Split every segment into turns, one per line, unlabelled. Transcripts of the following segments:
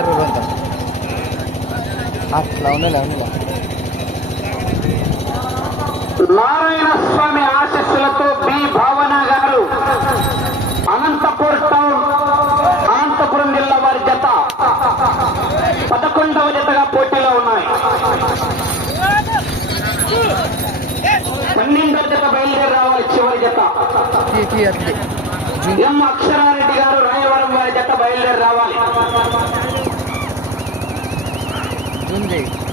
Kilometre వెళ్తాం అట్లా ఉండలే ఉండలే
నారాయణ స్వామి ఆశీస్సులతో బి. భావన గారు అనంతపూర్ టౌన్ అనంతపురం జిల్లా వారి జత పదకొండవ జతగా పోటీలో ఉన్నాయి. పన్నెండవ జత బయలుదేరి రావాలి చివరి జత. ఎం. అక్షరారెడ్డి గారు రాయవరం వారి జత బయలుదేరి రావాలి. अजून जाईल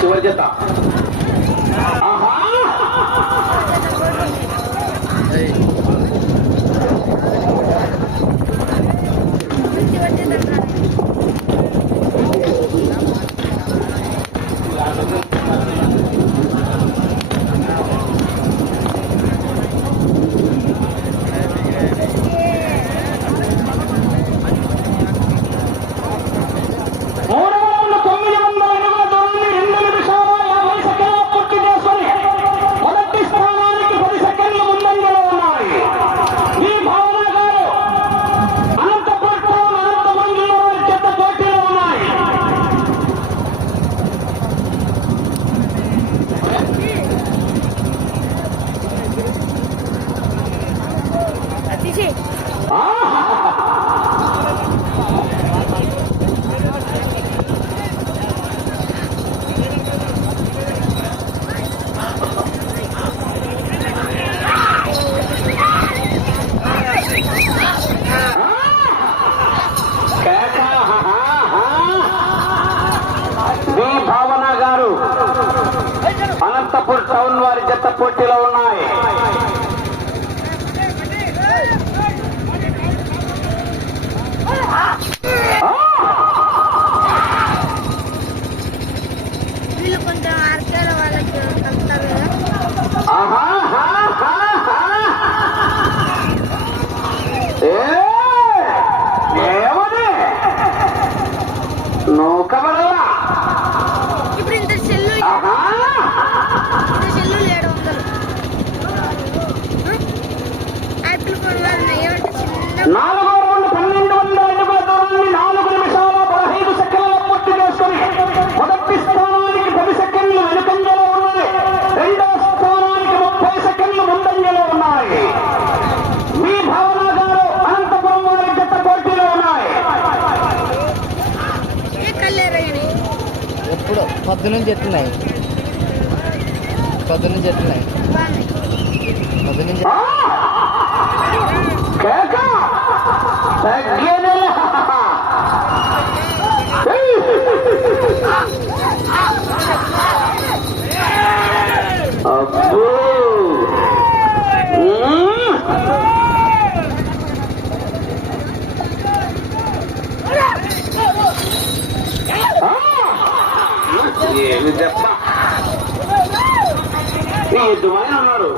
Sesuai. వారి జత పోటీలో
ఉన్న.
పొద్దున్న
చెట్టున్నాయి పొద్దున్న చెట్టున్నాయి పొద్దున్న అబ్బో! ఏమి దెబ్బ ఉన్నారు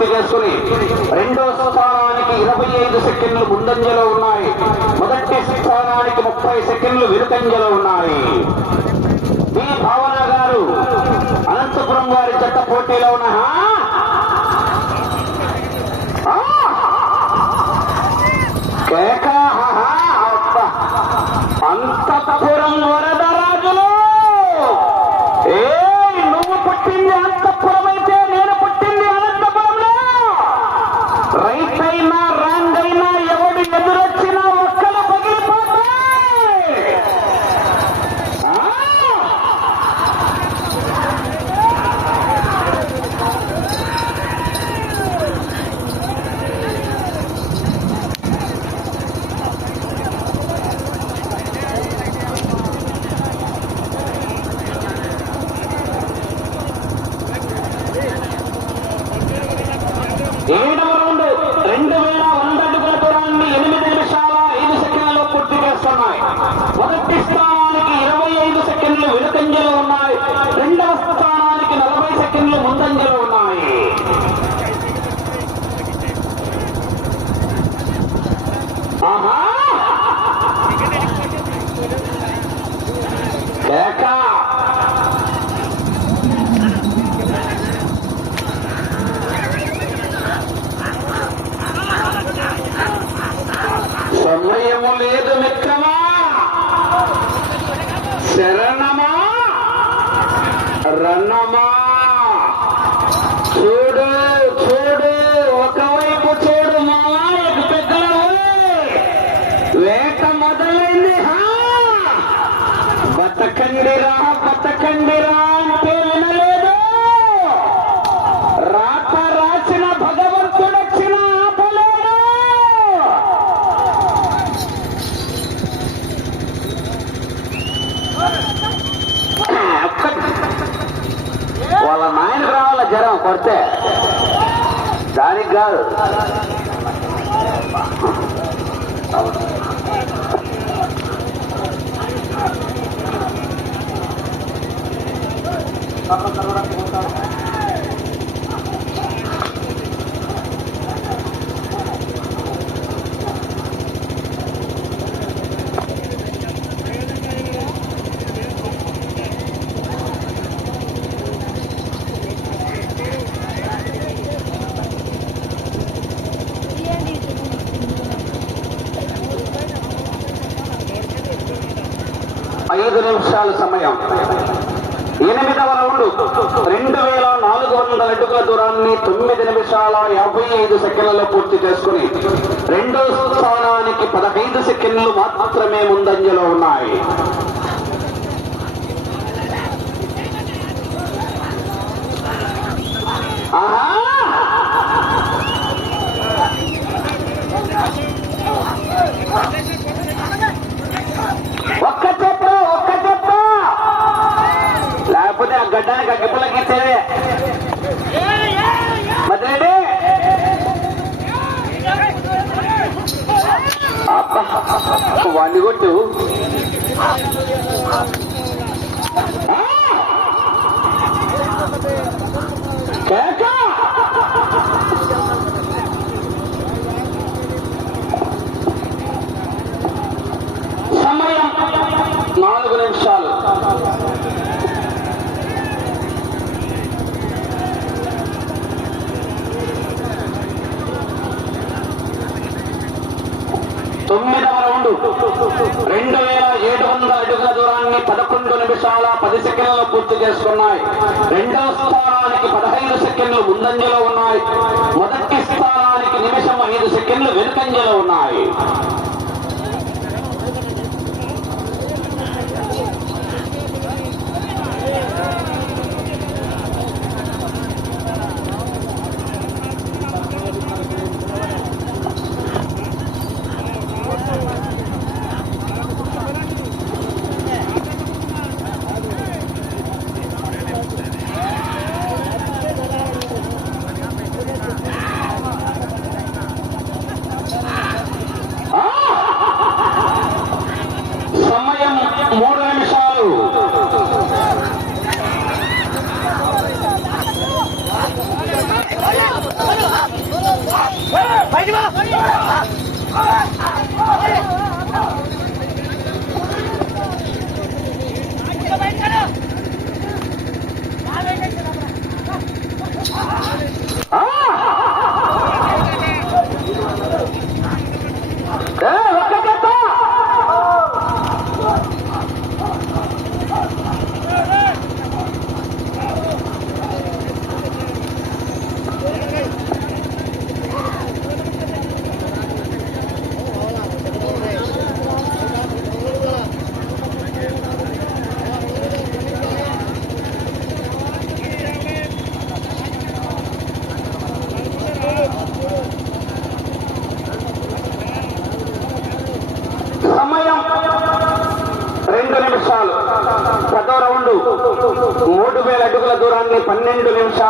పూర్తి చేసుకుని రెండో స్థానానికి ఇరవై ఐదు సెకండ్లు ముందంజలో ఉన్నాయి. మొదటి స్థానానికి ముప్పై సెకండ్లు విరుతంజలో ఉన్నాయి. ఈ భావన గారు అనంతపురం వారి చట్ట పోటీలో ఉన్న Bandera. Papan orang. నాలుగు దూరాన్ని తొమ్మిది నిమిషాల యాభై ఐదు సెకండ్లలో పూర్తి చేసుకుని రెండో స్థానానికి పదహైదు సెకండ్లు మాత్రమే ముందంజలో ఉన్నాయి. ఆహా! నాలుగు నిమిషాలు తొమ్మిదవ రౌండ్. రెండు వేల ఏడు వందల అడుగుల దూరాన్ని పదకొండు నిమిషాల పది సెకండ్లు పూర్తి చేసుకున్నాయి. రెండవ స్థానానికి పదహైదు సెకండ్లు ముందంజలో ఉన్నాయి. మొదటి స్థానానికి నిమిషం ఐదు సెకండ్లు వెనుకంజలో ఉన్నాయి. 回去吧！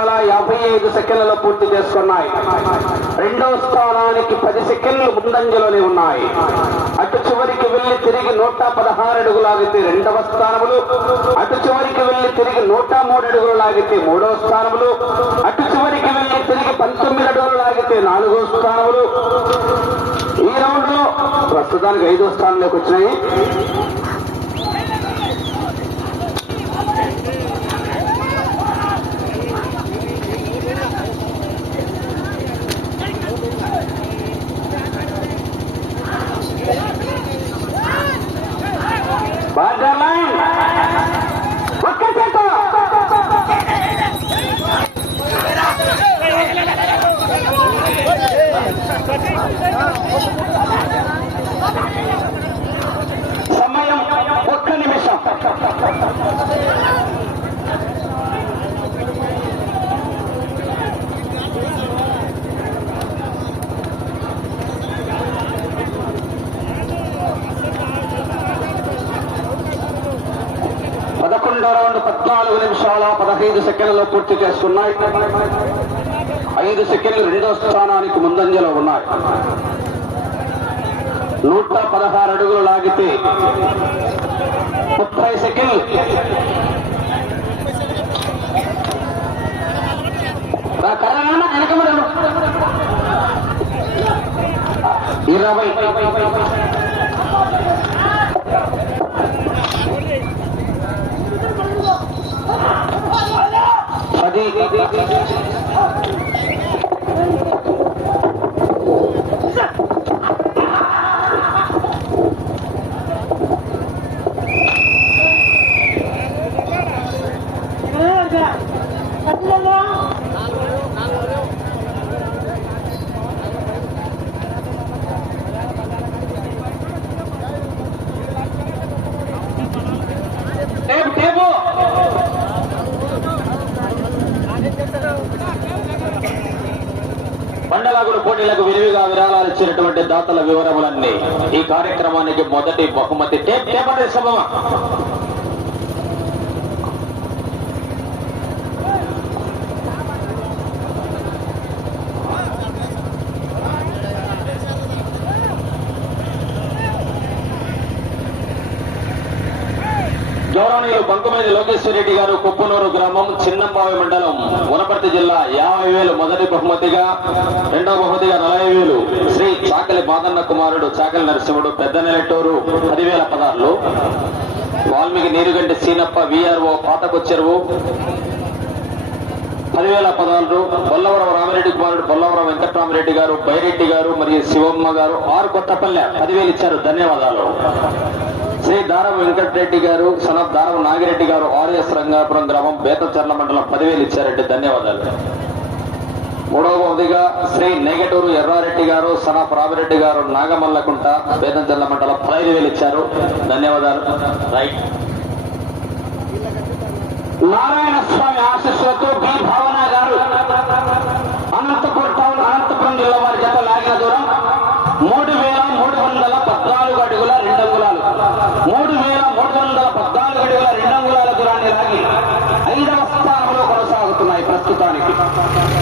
నిమిషాల యాభై ఐదు సెకండ్లలో పూర్తి చేసుకున్నాయి. రెండవ స్థానానికి పది సెకండ్లు ముందంజలోనే ఉన్నాయి. అటు చివరికి వెళ్ళి తిరిగి నూట పదహారు అడుగులు లాగితే రెండవ స్థానములు అటు చివరికి వెళ్ళి తిరిగి నూట మూడు అడుగులు లాగితే మూడవ స్థానములు అటు చివరికి వెళ్ళి తిరిగి పంతొమ్మిది అడుగులు లాగితే నాలుగో స్థానములు. ఈ రౌండ్లో ప్రస్తుతానికి ఐదో స్థానంలోకి వచ్చినాయి. పదకొండో రౌండ్ పద్నాలుగు నిమిషాల పదహైదు సెకండ్లలో పూర్తి చేసుకున్నాయి. ఐదు సెకండ్లు రెండో స్థానానికి ముందంజలో ఉన్నాయి. నూట పదహారు అడుగులు లాగితే ముప్పై సెకండ్లు. ఇరవై పది
పోటీలకు విరివిగా విరాళాలు ఇచ్చినటువంటి దాతల వివరములన్నీ ఈ కార్యక్రమానికి మొదటి బహుమతి. టేప్ టేపటి సభమా లోకేశ్వర రెడ్డి గారు కుప్పనూరు గ్రామం చిన్నంబావి మండలం వనపర్తి జిల్లా యాభై వేలు మొదటి బహుమతిగా రెండవ బహుమతిగా నలభై వేలు శ్రీ చాకలి బాదన్న కుమారుడు చాకలి నరసింహుడు పెద్ద నెలటూరు పదివేల పదార్లు. వాల్మీకి నీరుగంటి సీనప్ప విఆర్ఓ పాతకొచ్చెరువు పదివేల పదాలు బొల్లవరం రామిరెడ్డి కుమారుడు బొల్లవరం వెంకటరామరెడ్డి గారు బైరెడ్డి గారు మరియు శివమ్మ గారు ఆరు కొత్తపల్లె పదివేలు ఇచ్చారు. ధన్యవాదాలు. శ్రీ దారం వెంకటరెడ్డి గారు సనత్ దారం నాగిరెడ్డి గారు ఆర్ఎస్ రంగాపురం గ్రామం బేతచర్ల మండలం పదివేలు ఇచ్చారండి. ధన్యవాదాలు. మూడవ శ్రీ నెగటూరు ఎర్రారెడ్డి గారు సనఫ్ రామిరెడ్డి గారు నాగమల్లకుంట బేతంచర్ల మండలం పదహైదు వేలు ఇచ్చారు. ధన్యవాదాలు. రైట్. నారాయణ స్వామి ఆశీస్సులతో బి భావన గారు go, go, go.